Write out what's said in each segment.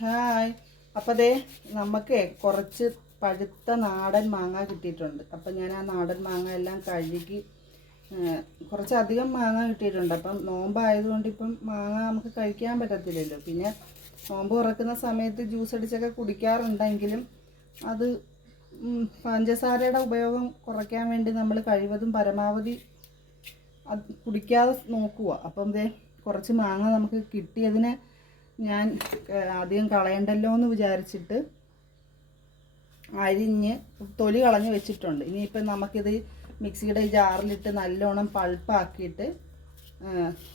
Hi. അപ്പോൾ ദേ നമുക്ക് കുറച്ച് പഴുത്ത നാടൻ മാങ്ങ കിട്ടിയിട്ടുണ്ട്. അപ്പം ഞാൻ ആ നാടൻ മാങ്ങ എല്ലാം കഴുകി കുറച്ചധികം മാങ്ങ കിട്ടിയിട്ടുണ്ട്. അപ്പം നോമ്പായതുകൊണ്ട് ഇപ്പം മാങ്ങ നമുക്ക് കഴിക്കാൻ പറ്റത്തില്ലല്ലോ. പിന്നെ നോമ്പ് തുറക്കുന്ന സമയത്ത് ജ്യൂസ് അടിച്ചൊക്കെ കുടിക്കാറുണ്ടെങ്കിലും അത് പഞ്ചസാരയുടെ ഉപയോഗം കുറയ്ക്കാൻ വേണ്ടി നമ്മൾ കഴിവതും പരമാവധി അത് കുടിക്കാതെ നോക്കുക. അപ്പം ദേ കുറച്ച് മാങ്ങ നമുക്ക് കിട്ടിയതിനെ ഞാൻ ആദ്യം കളയണ്ടല്ലോ എന്ന് വിചാരിച്ചിട്ട് അരിഞ്ഞ് തൊലി കളഞ്ഞ് വെച്ചിട്ടുണ്ട്. ഇനിയിപ്പം നമുക്കിത് മിക്സിയുടെ ജാറിലിട്ട് നല്ലോണം പൾപ്പാക്കിയിട്ട്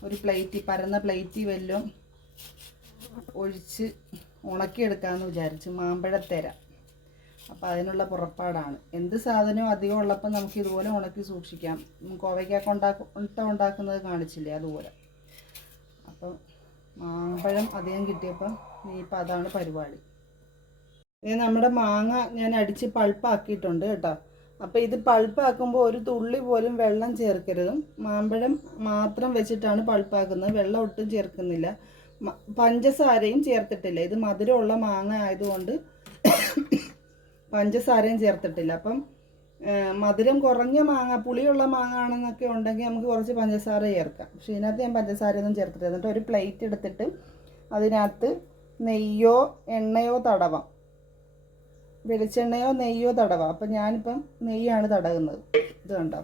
ഒരു പരന്ന പ്ലേറ്റിൽ വല്ലതും ഒഴിച്ച് ഉണക്കിയെടുക്കാമെന്ന് വിചാരിച്ചു. മാമ്പഴത്തേര. അപ്പോൾ അതിനുള്ള പുറപ്പാടാണ്. എന്ത് സാധനവും അധികം ഉള്ളപ്പോൾ നമുക്ക് ഇതുപോലെ ഉണക്കി സൂക്ഷിക്കാം. കോവയ്ക്കൊക്കെ ഉണ്ടാക്കുന്നത് കാണിച്ചില്ലേ, അതുപോലെ. അപ്പം മാമ്പഴം അധികം കിട്ടിയപ്പോൾ ഇനിയിപ്പോൾ അതാണ് പരിപാടി. ഇനി നമ്മുടെ മാങ്ങ ഞാൻ അടിച്ച് പൾപ്പാക്കിയിട്ടുണ്ട് കേട്ടോ. അപ്പോൾ ഇത് പൾപ്പാക്കുമ്പോൾ ഒരു തുള്ളി പോലും വെള്ളം ചേർക്കരുതും. മാമ്പഴം മാത്രം വെച്ചിട്ടാണ് പൾപ്പാക്കുന്നത്. വെള്ളം ഒട്ടും ചേർക്കുന്നില്ല. പഞ്ചസാരയും ചേർത്തിട്ടില്ല. ഇത് മധുരമുള്ള മാങ്ങ ആയതുകൊണ്ട് പഞ്ചസാരയും ചേർത്തിട്ടില്ല. അപ്പം മധുരം കുറഞ്ഞ മാങ്ങ, പുളിയുള്ള മാങ്ങ ആണെന്നൊക്കെ ഉണ്ടെങ്കിൽ നമുക്ക് കുറച്ച് പഞ്ചസാര ചേർക്കാം. പക്ഷേ ഇതിനകത്ത് ഞാൻ പഞ്ചസാരയൊന്നും ചേർത്തിട്ടില്ല. എന്നിട്ട് ഒരു പ്ലേറ്റ് എടുത്തിട്ട് അതിനകത്ത് നെയ്യോ എണ്ണയോ തടവാം. വെളിച്ചെണ്ണയോ നെയ്യോ തടവാം. അപ്പം ഞാനിപ്പം നെയ്യാണ് തടകുന്നത്. ഇത് കണ്ടോ,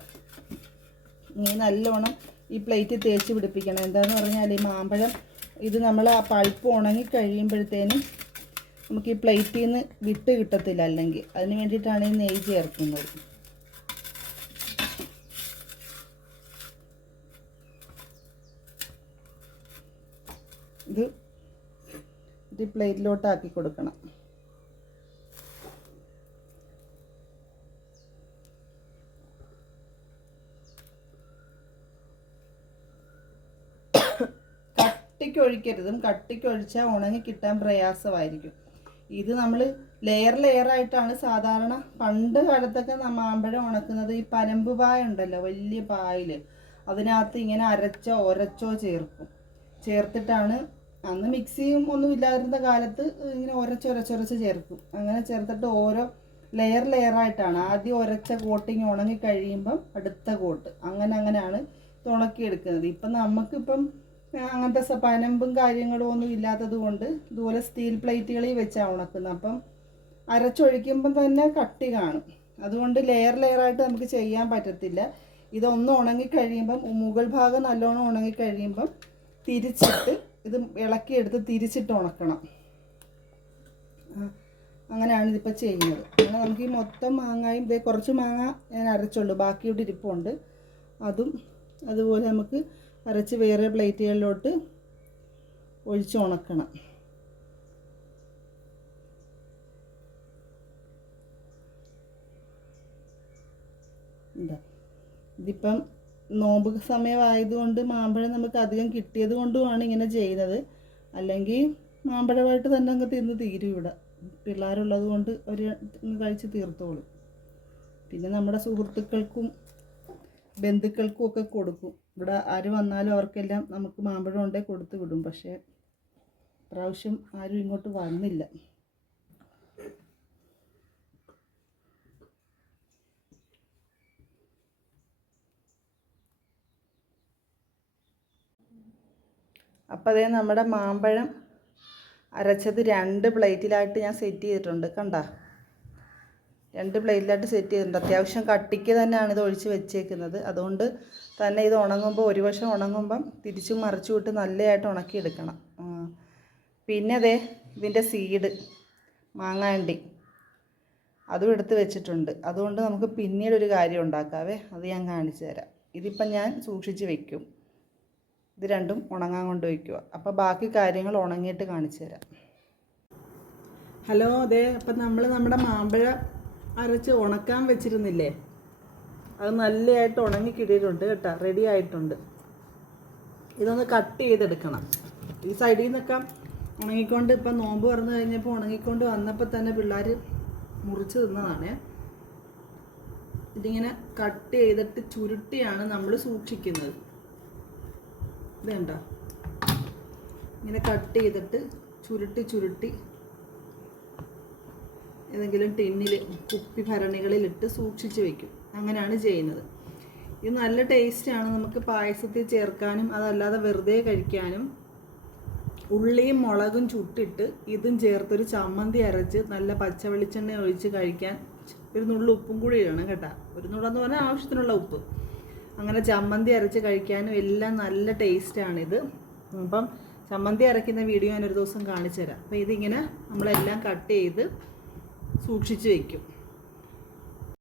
ഇനി നല്ലോണം ഈ പ്ലേറ്റ് തേച്ച് പിടിപ്പിക്കണം. എന്താണെന്ന് പറഞ്ഞാൽ ഈ മാമ്പഴം ഇത് നമ്മൾ ആ പൾപ്പ് ഉണങ്ങി കഴിയുമ്പോഴത്തേനും നമുക്ക് ഈ പ്ലേറ്റിൽ നിന്ന് വിട്ട് കിട്ടത്തില്ല. അല്ലെങ്കിൽ അതിന് വേണ്ടിയിട്ടാണ് ഈ നെയ്യ് ചേർക്കുന്നത്. ഇത് പ്ലേറ്റിലോട്ട് ആക്കി കൊടുക്കണം. കട്ടിക്കൊഴിക്കരുതും. കട്ടിക്കൊഴിച്ചാൽ ഉണങ്ങി കിട്ടാൻ പ്രയാസമായിരിക്കും. ഇത് നമ്മൾ ലെയറായിട്ടാണ് സാധാരണ പണ്ട് കാലത്തൊക്കെ മാമ്പഴം ഉണക്കുന്നത്. ഈ പനമ്പ് പായ ഉണ്ടല്ലോ, വലിയ പായൽ, അതിനകത്ത് ഇങ്ങനെ ഒരച്ചോ ചേർത്തിട്ടാണ്. അന്ന് മിക്സിയും ഒന്നും ഇല്ലാതിരുന്ന കാലത്ത് ഇങ്ങനെ ഒരച്ചൊരച്ച് ചേർക്കും. അങ്ങനെ ചേർത്തിട്ട് ഓരോ ലെയറായിട്ടാണ്. ആദ്യം ഒരച്ച കോട്ടിങ് ഉണങ്ങി കഴിയുമ്പം അടുത്ത കോട്ട്, അങ്ങനെയാണ് ഉണക്കിയെടുക്കുന്നത്. ഇപ്പം നമുക്കിപ്പം അങ്ങനത്തെ പനമ്പും കാര്യങ്ങളും ഒന്നും ഇല്ലാത്തത് കൊണ്ട് ഇതുപോലെ സ്റ്റീൽ പ്ലേറ്റുകളിൽ വെച്ചാണ് ഉണക്കുന്നത്. അപ്പം അരച്ചൊഴിക്കുമ്പം തന്നെ കട്ടി കാണും. അതുകൊണ്ട് ലെയറായിട്ട് നമുക്ക് ചെയ്യാൻ പറ്റത്തില്ല. ഇതൊന്ന് ഉണങ്ങിക്കഴിയുമ്പം മുകൾ ഭാഗം നല്ലോണം ഉണങ്ങിക്കഴിയുമ്പം തിരിച്ചിട്ട് ഇത് ഇളക്കിയെടുത്ത് തിരിച്ചിട്ട് ഉണക്കണം. അങ്ങനെയാണ് ഇതിപ്പോൾ ചെയ്യുന്നത്. അങ്ങനെ നമുക്ക് ഈ മൊത്തം മാങ്ങയും കുറച്ച് മാങ്ങ ഞാൻ അരച്ചുള്ളൂ, ബാക്കിയോട്ട് ഇരിപ്പുണ്ട്. അതുപോലെ നമുക്ക് അരച്ച് വേറെ പ്ലേറ്റുകളിലോട്ട് ഒഴിച്ച് ഉണക്കണം. ഇതിപ്പം നോമ്പ് സമയമായതുകൊണ്ട് മാമ്പഴം നമുക്ക് അധികം കിട്ടിയത് കൊണ്ടുമാണ് ഇങ്ങനെ ചെയ്യുന്നത്. അല്ലെങ്കിൽ മാമ്പഴമായിട്ട് തന്നെ അങ്ങ് തിന്ന് തീരും. ഇവിടെ പിള്ളേരുള്ളത് കൊണ്ട് അവർ കഴിച്ച് തീർത്തോളും. പിന്നെ നമ്മുടെ സുഹൃത്തുക്കൾക്കും ബന്ധുക്കൾക്കും ഒക്കെ കൊടുക്കും. ഇവിടെ ആര് വന്നാലും അവർക്കെല്ലാം നമുക്ക് മാമ്പഴം ഉണ്ടേ കൊടുത്തു വിടും. പക്ഷേ പ്രാവശ്യം ആരും ഇങ്ങോട്ട് വന്നില്ല. അപ്പോൾ അതേ നമ്മുടെ മാമ്പഴം അരച്ചത് 2 പ്ലേറ്റിലായിട്ട് ഞാൻ സെറ്റ് ചെയ്തിട്ടുണ്ട്. കണ്ട, 2 പ്ലേറ്റിലായിട്ട് സെറ്റ് ചെയ്തിട്ടുണ്ട്. അത്യാവശ്യം കട്ടിക്ക് തന്നെയാണ് ഇത് ഒഴിച്ച് വെച്ചേക്കുന്നത്. അതുകൊണ്ട് തന്നെ ഇത് ഉണങ്ങുമ്പോൾ ഒരു വശം ഉണങ്ങുമ്പം തിരിച്ചും മറിച്ചു വിട്ട് നല്ലതായിട്ട് ഉണക്കിയെടുക്കണം. പിന്നെ ഇതിൻ്റെ സീഡ് മാങ്ങാണ്ടി അതും എടുത്ത് വെച്ചിട്ടുണ്ട്. അതുകൊണ്ട് നമുക്ക് പിന്നീട് ഒരു കാര്യം ഉണ്ടാക്കാവേ, അത് ഞാൻ കാണിച്ചു തരാം. ഇതിപ്പം ഞാൻ സൂക്ഷിച്ച് വെക്കും. ഇത് രണ്ടും ഉണങ്ങാൻ കൊണ്ട് വയ്ക്കുക. അപ്പോൾ ബാക്കി കാര്യങ്ങൾ ഉണങ്ങിയിട്ട് കാണിച്ചു തരാം. ഹലോ, അപ്പം നമ്മുടെ മാമ്പഴം അരച്ച് ഉണക്കാൻ വെച്ചിരുന്നില്ലേ, അത് നല്ലതായിട്ട് ഉണങ്ങി കിട്ടിയിട്ടുണ്ട് കേട്ടോ, റെഡി ആയിട്ടുണ്ട്. ഇതൊന്ന് കട്ട് ചെയ്തെടുക്കണം. ഈ സൈഡിൽ നിന്നൊക്കെ ഉണങ്ങിക്കൊണ്ട് ഇപ്പം നോമ്പ് തുറന്നു കഴിഞ്ഞപ്പോൾ ഉണങ്ങിക്കൊണ്ട് വന്നപ്പോൾ തന്നെ പിള്ളേർ മുറിച്ച് തിന്നതാണ്. ഇതിങ്ങനെ കട്ട് ചെയ്തിട്ട് ചുരുട്ടിയാണ് നമ്മൾ സൂക്ഷിക്കുന്നത്. ഇതുണ്ടോ, ഇങ്ങനെ കട്ട് ചെയ്തിട്ട് ചുരുട്ടി ഏതെങ്കിലും ടിന്നിൽ കുപ്പി ഭരണികളിലിട്ട് സൂക്ഷിച്ച് വയ്ക്കും. അങ്ങനെയാണ് ചെയ്യുന്നത്. ഇത് നല്ല ടേസ്റ്റാണ്. നമുക്ക് പായസത്തിൽ ചേർക്കാനും അതല്ലാതെ വെറുതെ കഴിക്കാനും. ഉള്ളിയും മുളകും ചുട്ടിട്ട് ഇതും ചേർത്തൊരു ചമ്മന്തി അരച്ച് നല്ല പച്ച വെളിച്ചെണ്ണ ഒഴിച്ച് കഴിക്കാൻ ഒരു നുള്ളു ഉപ്പും കൂടി ഇടണം കേട്ടോ. ഒരു നുള്ളെന്ന് പറഞ്ഞാൽ ആവശ്യത്തിനുള്ള ഉപ്പ്. അങ്ങനെ ചമ്മന്തി അരച്ച് കഴിക്കാനും എല്ലാം നല്ല ടേസ്റ്റാണിത്. അപ്പം ചമ്മന്തി അരയ്ക്കുന്ന വീഡിയോ ഞാനൊരു ദിവസം കാണിച്ചു തരാം. അപ്പോൾ ഇതിങ്ങനെ നമ്മളെല്ലാം കട്ട് ചെയ്ത് സൂക്ഷിച്ച് വയ്ക്കും.